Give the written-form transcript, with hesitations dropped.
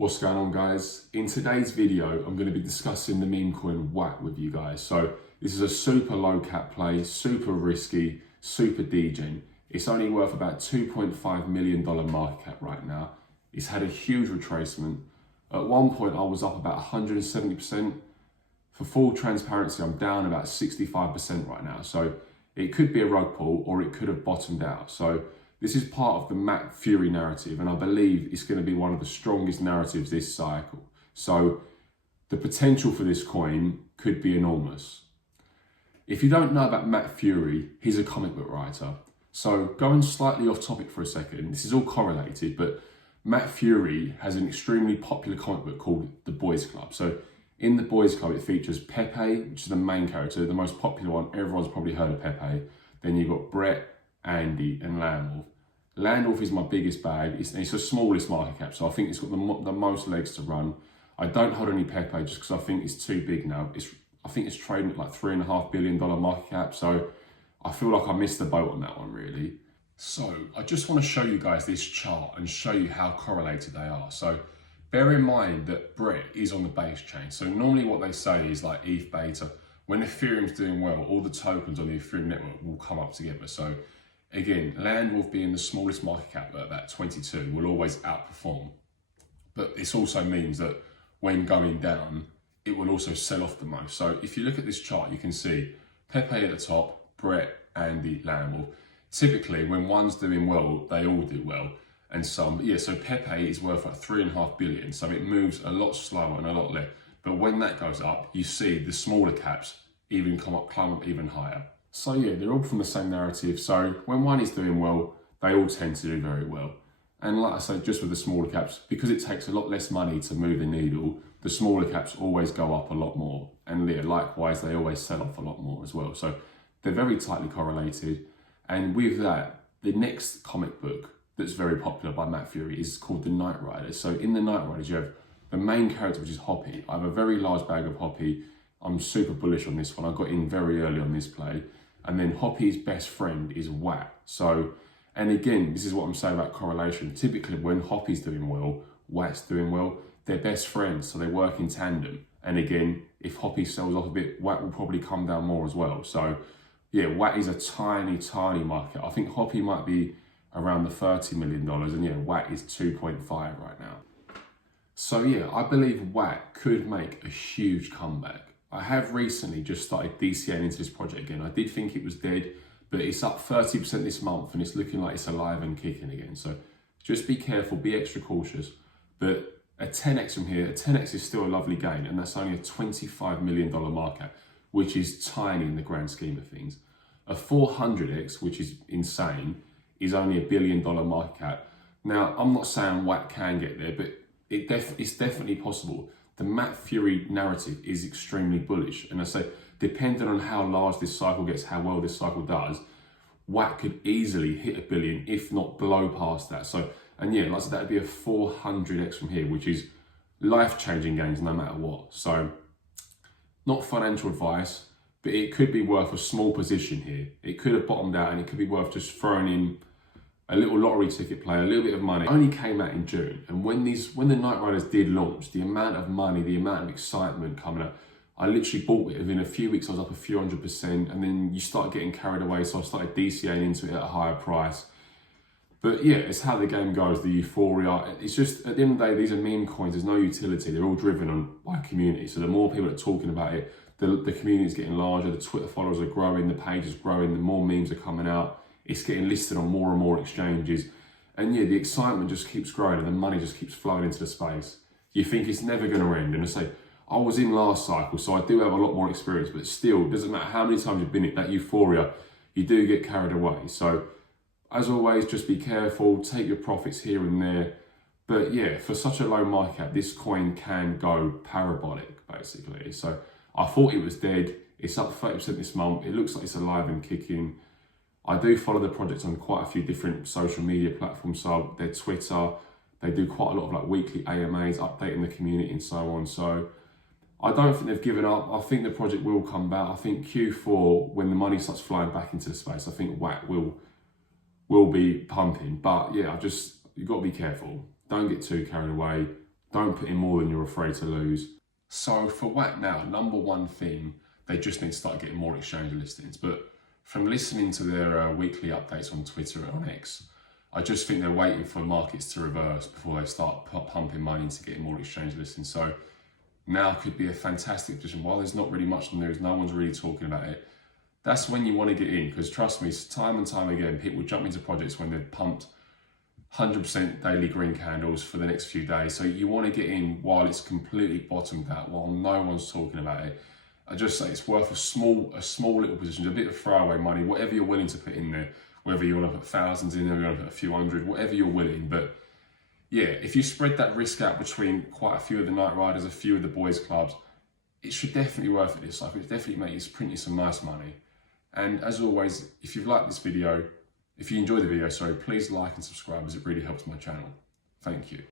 What's going on, guys? In today's video, I'm going to be discussing the meme coin WAT with you guys. So this is a super low cap play, super risky, super degen. It's only worth about $2.5 million market cap right now. It's had a huge retracement. At one point, I was up about 170%. For full transparency, I'm down about 65% right now. So it could be a rug pull or it could have bottomed out. So this is part of the Matt Fury narrative, and I believe it's going to be one of the strongest narratives this cycle. So the potential for this coin could be enormous. If you don't know about Matt Fury, he's a comic book writer. So going slightly off topic for a second, this is all correlated, but Matt Fury has an extremely popular comic book called The Boys Club. So in The Boys Club, it features Pepe, which is the main character, the most popular one. Everyone's probably heard of Pepe. Then you've got Brett, Andy, and Landwolf. Landwolf is my biggest bag. It's the smallest market cap, so I think it's got the most legs to run. I don't hold any Pepe just because I think it's too big now. I think it's trading at like $3.5 billion market cap, so I feel like I missed the boat on that one, really. So I just want to show you guys this chart and show you how correlated they are. So bear in mind that Brett is on the base chain. So normally what they say is like ETH beta, when Ethereum's doing well, all the tokens on the Ethereum network will come up together. So again, Landwolf being the smallest market cap at about 22 will always outperform. But this also means that when going down, it will also sell off the most. So if you look at this chart, you can see Pepe at the top, Brett, Andy, Landwolf. Typically, when one's doing well, they all do well. And so Pepe is worth like $3.5 billion. So it moves a lot slower and a lot less. But when that goes up, you see the smaller caps even climb up even higher. So yeah, they're all from the same narrative. So when one is doing well, they all tend to do very well. And like I say, just with the smaller caps, because it takes a lot less money to move the needle, the smaller caps always go up a lot more. And yeah, likewise, they always sell off a lot more as well. So they're very tightly correlated. And with that, the next comic book that's very popular by Matt Fury is called The Knight Riders. So in The Knight Riders, you have the main character, which is Hoppy. I have a very large bag of Hoppy. I'm super bullish on this one. I got in very early on this play. And then Hoppy's best friend is WAT. So, and again, this is what I'm saying about correlation. Typically, when Hoppy's doing well, WAT's doing well, they're best friends, so they work in tandem. And again, if Hoppy sells off a bit, WAT will probably come down more as well. So, yeah, WAT is a tiny, tiny market. I think Hoppy might be around the $30 million, and yeah, WAT is 2.5 right now. So yeah, I believe WAT could make a huge comeback. I have recently just started DCAing into this project again. I did think it was dead, but it's up 30% this month and it's looking like it's alive and kicking again. So just be careful, be extra cautious. But a 10x from here, a 10x is still a lovely gain, and that's only a $25 million market, which is tiny in the grand scheme of things. A 400x, which is insane, is only $1 billion market cap. Now, I'm not saying WAT can get there, but it's definitely possible. The Matt Fury narrative is extremely bullish. And I say, depending on how large this cycle gets, how well this cycle does, WAT could easily hit $1 billion, if not blow past that. So, and yeah, like I said, that'd be a 400x from here, which is life-changing gains no matter what. So, not financial advice, but it could be worth a small position here. It could have bottomed out and it could be worth just throwing in a little lottery ticket play, a little bit of money. It only came out in June. And when the Knight Riders did launch, the amount of money, the amount of excitement coming up, I literally bought it. Within a few weeks, I was up a few 100%, and then you start getting carried away. So I started DCAing into it at a higher price. But yeah, it's how the game goes, the euphoria. It's just, at the end of the day, these are meme coins. There's no utility. They're all driven on by community. So the more people are talking about it, the community is getting larger, the Twitter followers are growing, the page is growing, the more memes are coming out. It's getting listed on more and more exchanges. And yeah, the excitement just keeps growing and the money just keeps flowing into the space. You think it's never going to end. And I say, I was in last cycle, so I do have a lot more experience, but still, it doesn't matter how many times you've been in that euphoria, you do get carried away. So as always, just be careful, take your profits here and there. But yeah, for such a low market cap, this coin can go parabolic, basically. So I thought it was dead. It's up 30% this month. It looks like it's alive and kicking. I do follow the project on quite a few different social media platforms. So their Twitter, they do quite a lot of like weekly AMAs, updating the community and so on. So I don't think they've given up. I think the project will come back. I think Q4, when the money starts flying back into the space, I think WAT will be pumping. But yeah, you've got to be careful. Don't get too carried away. Don't put in more than you're afraid to lose. So for WAC now, number one thing, they just need to start getting more exchange listings. But from listening to their weekly updates on Twitter and on X, I just think they're waiting for markets to reverse before they start pumping money into getting more exchange listings. So now could be a fantastic position. While there's not really much news, no one's really talking about it, that's when you want to get in, because trust me, time and time again, people jump into projects when they've pumped 100% daily green candles for the next few days. So you want to get in while it's completely bottomed out, while no one's talking about it. I just say it's worth a small little position, a bit of throwaway money, whatever you're willing to put in there, whether you want to put thousands in there, you want to put a few hundred, whatever you're willing. But yeah, if you spread that risk out between quite a few of the night riders, a few of the boys clubs, it should definitely worth it this life. It definitely makes you print you some nice money. And as always, if you've liked this video, if you enjoyed the video, sorry, please like and subscribe as it really helps my channel. Thank you.